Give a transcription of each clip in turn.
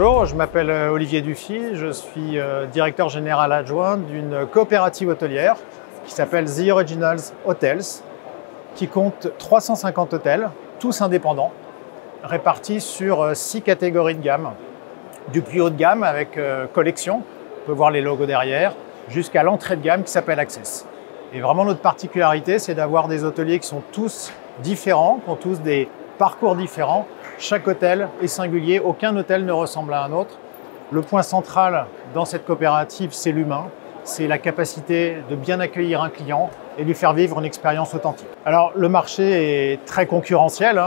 Bonjour, je m'appelle Olivier Dufy, je suis directeur général adjoint d'une coopérative hôtelière qui s'appelle The Originals Hotels, qui compte 350 hôtels, tous indépendants, répartis sur 6 catégories de gamme. Du plus haut de gamme avec collection, on peut voir les logos derrière, jusqu'à l'entrée de gamme qui s'appelle Access. Et vraiment notre particularité, c'est d'avoir des hôteliers qui sont tous différents, qui ont tous des parcours différents. Chaque hôtel est singulier, aucun hôtel ne ressemble à un autre. Le point central dans cette coopérative, c'est l'humain, c'est la capacité de bien accueillir un client et lui faire vivre une expérience authentique. Alors le marché est très concurrentiel,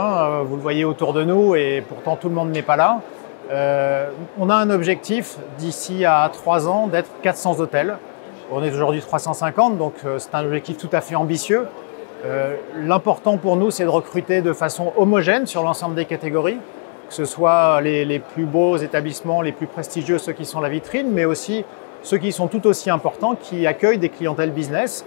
vous le voyez autour de nous et pourtant tout le monde n'est pas là. On a un objectif d'ici à 3 ans d'être 400 hôtels. On est aujourd'hui 350, donc c'est un objectif tout à fait ambitieux. L'important pour nous, c'est de recruter de façon homogène sur l'ensemble des catégories, que ce soit les plus beaux établissements, les plus prestigieux, ceux qui sont la vitrine, mais aussi ceux qui sont tout aussi importants, qui accueillent des clientèles business,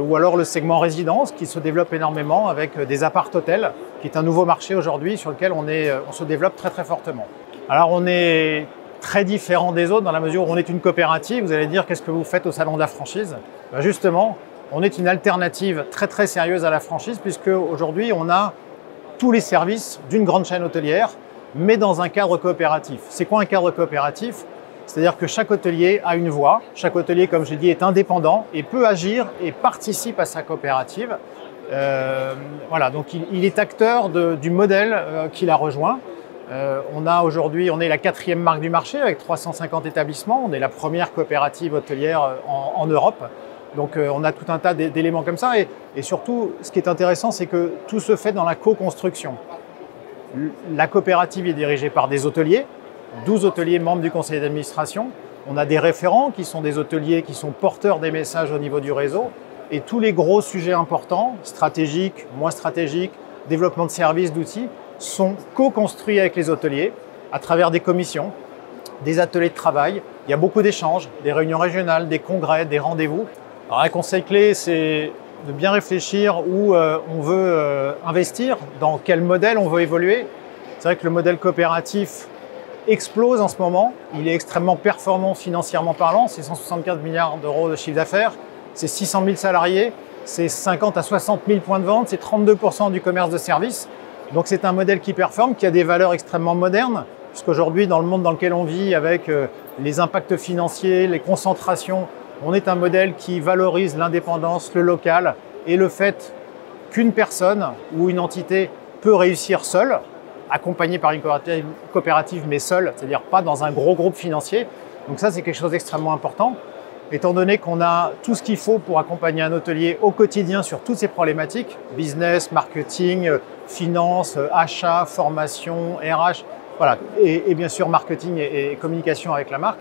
ou alors le segment résidence qui se développe énormément avec des appart-hôtels, qui est un nouveau marché aujourd'hui sur lequel on se développe très très fortement. Alors on est très différent des autres dans la mesure où on est une coopérative. Vous allez dire, qu'est-ce que vous faites au salon de la franchise? Justement, on est une alternative très très sérieuse à la franchise puisque aujourd'hui on a tous les services d'une grande chaîne hôtelière mais dans un cadre coopératif. C'est quoi un cadre coopératif? C'est-à-dire que chaque hôtelier a une voix, chaque hôtelier, comme je dis, est indépendant et peut agir et participe à sa coopérative. Voilà, donc il est acteur du modèle qu'il a rejoint. On est la 4e marque du marché avec 350 établissements. On est la première coopérative hôtelière en Europe. Donc on a tout un tas d'éléments comme ça et surtout ce qui est intéressant, c'est que tout se fait dans la co-construction. La coopérative est dirigée par des hôteliers, 12 hôteliers membres du conseil d'administration. On a des référents qui sont des hôteliers qui sont porteurs des messages au niveau du réseau et tous les gros sujets importants, stratégiques, moins stratégiques, développement de services, d'outils, sont co-construits avec les hôteliers à travers des commissions, des ateliers de travail. Il y a beaucoup d'échanges, des réunions régionales, des congrès, des rendez-vous. Alors un conseil clé, c'est de bien réfléchir où on veut investir, dans quel modèle on veut évoluer. C'est vrai que le modèle coopératif explose en ce moment. Il est extrêmement performant financièrement parlant. C'est 175 milliards d'euros de chiffre d'affaires, c'est 600 000 salariés, c'est 50 à 60 000 points de vente, c'est 32% du commerce de services. Donc c'est un modèle qui performe, qui a des valeurs extrêmement modernes, puisqu'aujourd'hui, dans le monde dans lequel on vit, avec les impacts financiers, les concentrations, on est un modèle qui valorise l'indépendance, le local et le fait qu'une personne ou une entité peut réussir seule, accompagnée par une coopérative, mais seule, c'est-à-dire pas dans un gros groupe financier. Donc ça, c'est quelque chose d'extrêmement important, étant donné qu'on a tout ce qu'il faut pour accompagner un hôtelier au quotidien sur toutes ces problématiques, business, marketing, finance, achat, formation, RH, voilà, et bien sûr marketing et communication avec la marque.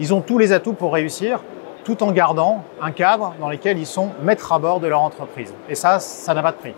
Ils ont tous les atouts pour réussir, tout en gardant un cadre dans lequel ils sont maîtres à bord de leur entreprise. Et ça n'a pas de prix.